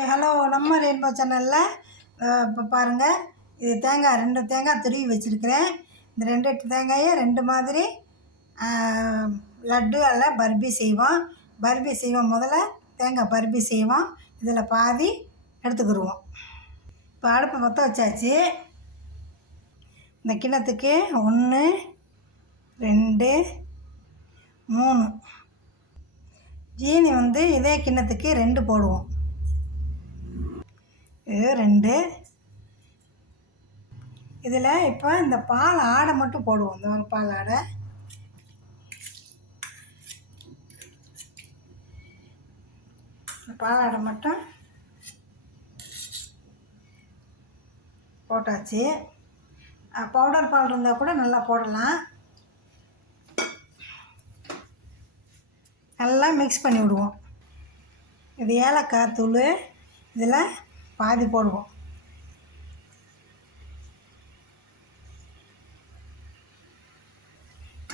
Hello நம்ம rainbow சேனலில் இப்போ பாருங்கள் இது தேங்காய் ரெண்டு தேங்காய் துருவி வச்சுருக்கிறேன். இந்த ரெண்டு எட்டு தேங்காயை ரெண்டு மாதிரி லட்டு அல்ல பர்பி செய்வோம். பர்பி செய்வோம். முதல்ல தேங்காய் பர்பி செய்வோம். இதில் பாதி எடுத்துக்கிடுவோம் இப்போ அடுப்பை பற்ற வச்சாச்சு. இந்த கிணத்துக்கு ஒன்று ரெண்டு மூணு. ஜீனி வந்து இதே கிண்ணத்துக்கு ரெண்டு போடுவோம். இது ரெண்டு. இதில் இப்போ இந்த பால் ஆடை மட்டும் போடுவோம். இந்த ஒரு பால் ஆடை. இந்த பால் ஆடை மட்டும் போட்டாச்சு. பவுடர் பால் இருந்தால் கூட நல்லா போடலாம். நல்லா மிக்ஸ் பண்ணி விடுவோம். இது ஏலக்காய் தூள் இதில் பாதி போடுவோம்.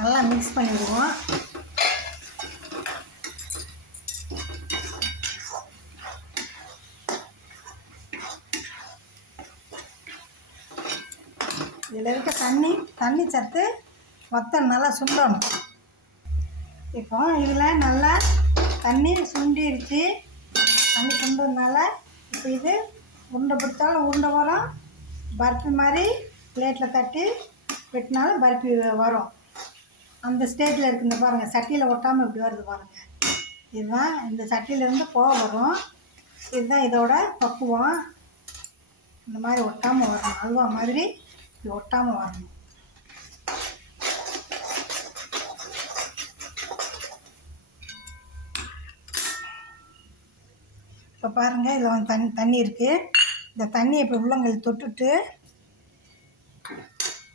நல்லா மிக்ஸ் பண்ணிவிடுவோம் இதில் இருக்க தண்ணி தண்ணி சத்து மொத்தம் நல்லா சுண்டணும். இப்போ இதில் நல்லா தண்ணி சுண்டிருச்சு. தண்ணி சுண்டதுனால இப்போ இது உருண்டை பிடித்தாலும் உருண்டை வரும். பர்ஃபி மாதிரி பிளேட்டில் தட்டி வெட்டினாலும் பர்ஃபி வரும். அந்த ஸ்டேஜில் இருக்குங்க பாருங்கள் சட்டியில் ஒட்டாமல் இப்படி வருது பாருங்கள் இதுதான் இந்த சட்டியிலேருந்து போக வரும். இதுதான் இதோட பக்குவம். இந்த மாதிரி ஒட்டாமல் வரணும். அல்வா மாதிரி இப்படி ஒட்டாமல் வரணும். இப்போ பாருங்கள் இதில் வந்து தண்ணி தண்ணி இருக்குது இந்த தண்ணியை இப்போ உள்ளங்கள் தொட்டுட்டு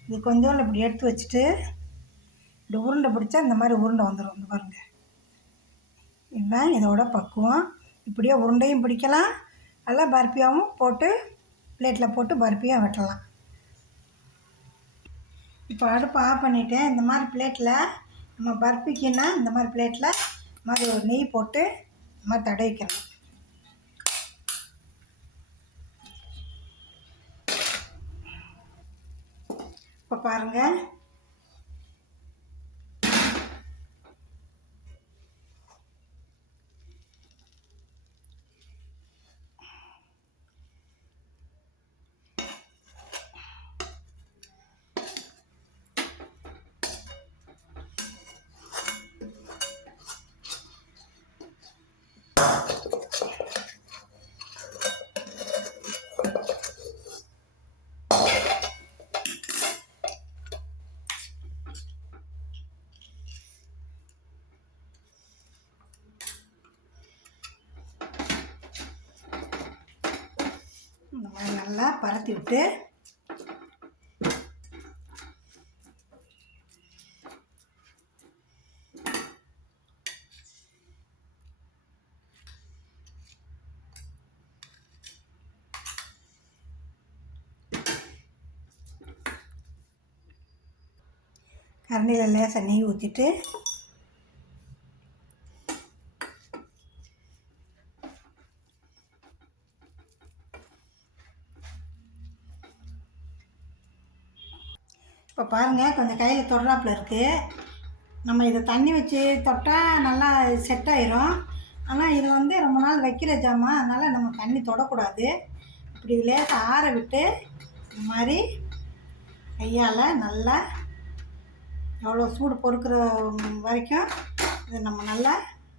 இது கொஞ்சோண்டு இப்படி எடுத்து வச்சுட்டு இப்படி உருண்டை பிடிச்சா இந்த மாதிரி உருண்டை வந்துடும் வந்து பாருங்கள் இதுதான் இதோட பக்குவம். இப்படியே உருண்டையும் பிடிக்கலாம். நல்லா பர்ஃபியாகவும் போட்டு பிளேட்டில் போட்டு பர்ஃபியாக வெட்டலாம். இப்போ அடுப்பு ஆஃப் பண்ணிவிட்டேன் இந்த மாதிரி பிளேட்டில் நம்ம பர்ஃபிக்குன்னா இந்த மாதிரி பிளேட்டில் இந்த மாதிரி ஒரு நெய் போட்டு இந்த மாதிரி தடவிக்கணும். இப்போ பாருங்கள் இந்த மாதிரி நல்லா பரத்தி விட்டு கரண்டியில் லேசாக நெய் ஊற்றிட்டு இப்போ பாருங்கள் கொஞ்சம் கையில் தொடுறாப்புல இருக்குது நம்ம இதை தண்ணி வச்சு தொட்டால் நல்லா செட் ஆயிரும். ஆனால் இது வந்து ரொம்ப நாள் வைக்கிற ஜாமான் அதனால் நம்ம தண்ணி தொடக்கூடாது. இப்படி லேசாக ஆற விட்டு இந்த மாதிரி கையால் நல்லா எவ்வளோ சூடு பொறுக்கிற வரைக்கும் இதை நம்ம நல்லா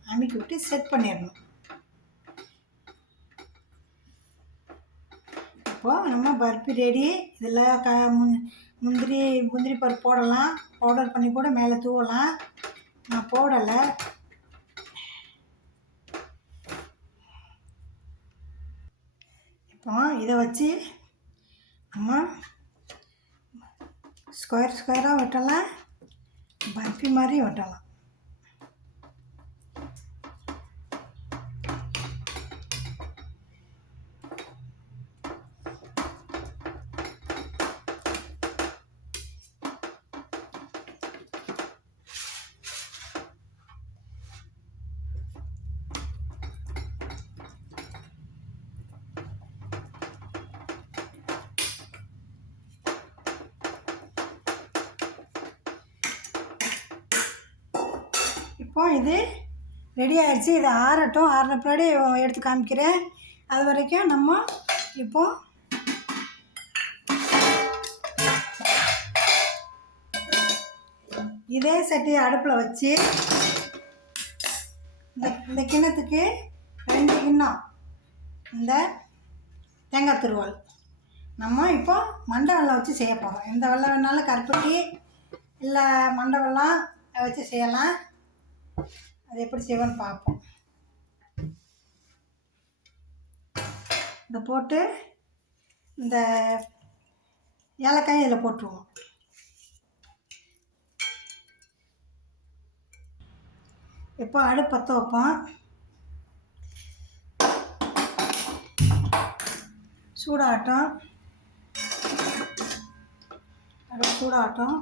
அமுக்கி விட்டு செட் பண்ணிடணும். இப்போது நம்ம பர்ஃபி ரெடி இதில் க மு- முந்திரி முந்திரி பருப்பு போடலாம். பவுடர் பண்ணி கூட மேலே தூவலாம். நான் போடலை. இப்போ இதை வச்சு நம்ம ஸ்கொயர் ஸ்கொயராக வெட்டலாம். பர்ஃபி மாதிரி வெட்டலாம். இப்போ இது ரெடி ஆயிடுச்சு இது ஆறட்டும். ஆறின பின்னாடி எடுத்து காமிக்கிறேன். அது வரைக்கும் நம்ம இப்போ இதே சட்டியை அடுப்பில் வச்சு இந்த இந்த கிண்ணத்துக்கு ரெண்டு கிண்ணம் இந்த தேங்காய் துருவல். நம்ம இப்போ மண்டை வெள்ளம் வச்சு செய்ய போகிறோம் எந்த வெள்ளம் வேணாலும் கருப்பட்டி இல்லை மண்டை வெள்ளம் வச்சு செய்யலாம். அது எப்படி செய்வோன்னு பார்ப்போம். இதை போட்டு இந்த ஏலக்காய் இதில் போட்டுருவோம். இப்போ அடுப்பு பற்ற வைப்போம். சூடாகட்டும். அடுப்பு சூடாகட்டும்.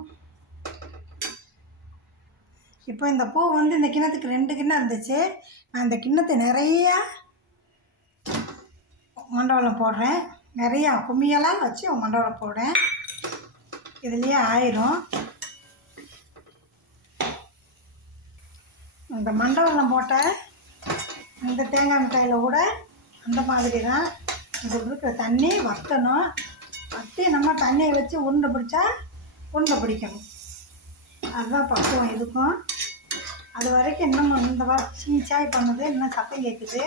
இப்போ இந்த பூ வந்து இந்த கிண்ணத்துக்கு ரெண்டு கிண்ணம் இருந்துச்சு. நான் இந்த கிண்ணத்தை நிறையா மண்டவளம் போடுறேன். நிறையா கும்மியெல்லாம் வச்சு மண்டவளம் போடுறேன். இதுலேயே ஆயிரும். இந்த மண்டவளம் போட்ட இந்த தேங்காய் மிட்டாயில் கூட அந்த மாதிரி தான் இது இருக்கிற தண்ணி வற்றணும் வற்றி நம்ம தண்ணியை வச்சு உருண்டை பிடிச்சா உருண்டை பிடிக்கணும். அதுதான் பக்குவம் இதுக்கும். அது வரைக்கும் இன்னும் இந்த வா சீச்சாய் பண்ணுது இன்னும் சத்தம் கேட்குது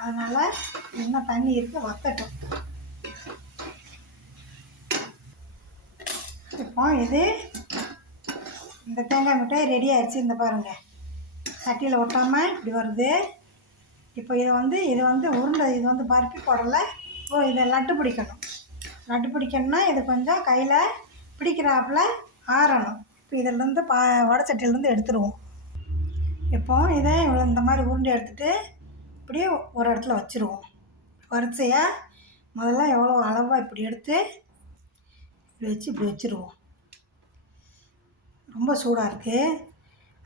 அதனால் இன்னும் தண்ணி இருக்கு வத்தட்டும். இப்போ இது இந்த தேங்காய் மிட்டாய் ரெடி ஆயிடுச்சு இந்த பாருங்கள் சட்டியில் ஒட்டாமல் இப்படி வருது. இப்போ இது வந்து இது வந்து உருண்டை இது வந்து பருப்பி போடலை. ஓ இதை லட்டு பிடிக்கணும். லட்டு பிடிக்கணும்னா இது கொஞ்சம் கையில் பிடிக்கிறாப்புல ஆறணும். இப்போ இதிலேருந்து பா வடச்சட்டியிலேருந்து எடுத்துருவோம். இப்போ இதை இவ்வளோ இந்த மாதிரி உருண்டை எடுத்துகிட்டு இப்படியே ஒரு இடத்துல வச்சுருவோம். வரிசையாக முதல்ல எவ்வளோ அளவாக இப்படி எடுத்து இப்படி வச்சு இப்படி வச்சுருவோம். ரொம்ப சூடாக இருக்குது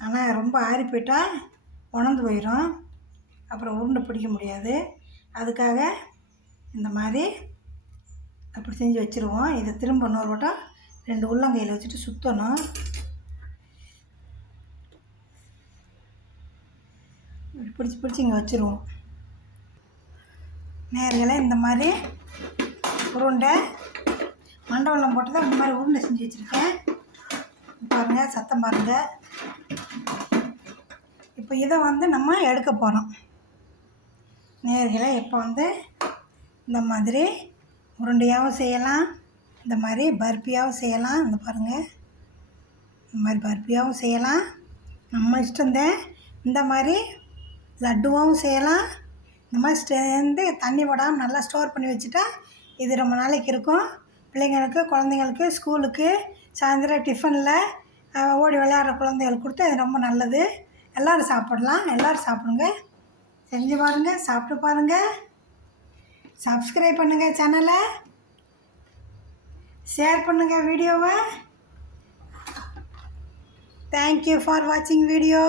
ஆனால் ரொம்ப ஆறி போயிட்டால் உணர்ந்து போயிடும் அப்புறம் உருண்டை பிடிக்க முடியாது. அதுக்காக இந்த மாதிரி அப்படி செஞ்சு வச்சுருவோம். இதை திரும்ப இன்னொரு வட்டம் ரெண்டு உள்ளங்கையில் வச்சுட்டு சுற்றணும் பிடிச்சி பிடிச்சி இங்கே வச்சுருவோம். நேர்களை இந்த மாதிரி உருண்டை மண்டவெல்லம் போட்டு தான் இந்த மாதிரி உருண்டை செஞ்சு வச்சுருக்கேன். பாருங்கள் சத்தம் பாருங்கள் இப்போ இதை வந்து நம்ம எடுக்க போகிறோம் நேர்களை இப்போ வந்து இந்த மாதிரி உருண்டையாகவும் செய்யலாம் இந்த மாதிரி பர்பியாகவும் செய்யலாம். இந்த பாருங்கள் இந்த மாதிரி பர்பியாகவும் செய்யலாம். நம்ம இஷ்டம்தான் இந்த மாதிரி லட்டுவாகவும் செய்யலாம். இந்த மாதிரி சேர்ந்து தண்ணி போடாமல் நல்லா ஸ்டோர் பண்ணி வச்சுட்டா இது ரொம்ப நாளைக்கு இருக்கும். பிள்ளைங்களுக்கு குழந்தைங்களுக்கு ஸ்கூலுக்கு சாயந்தரம் டிஃபனில் ஓடி விளையாடுற குழந்தைகளுக்கு கொடுத்து அது ரொம்ப நல்லது. எல்லோரும் சாப்பிடலாம். எல்லோரும் சாப்பிடுங்க. செஞ்சு பாருங்கள் சாப்பிட்டு பாருங்கள் சப்ஸ்கிரைப் பண்ணுங்கள் சேனலை ஷேர் பண்ணுங்கள் வீடியோவை. தேங்க்யூ ஃபார் வாட்சிங் வீடியோ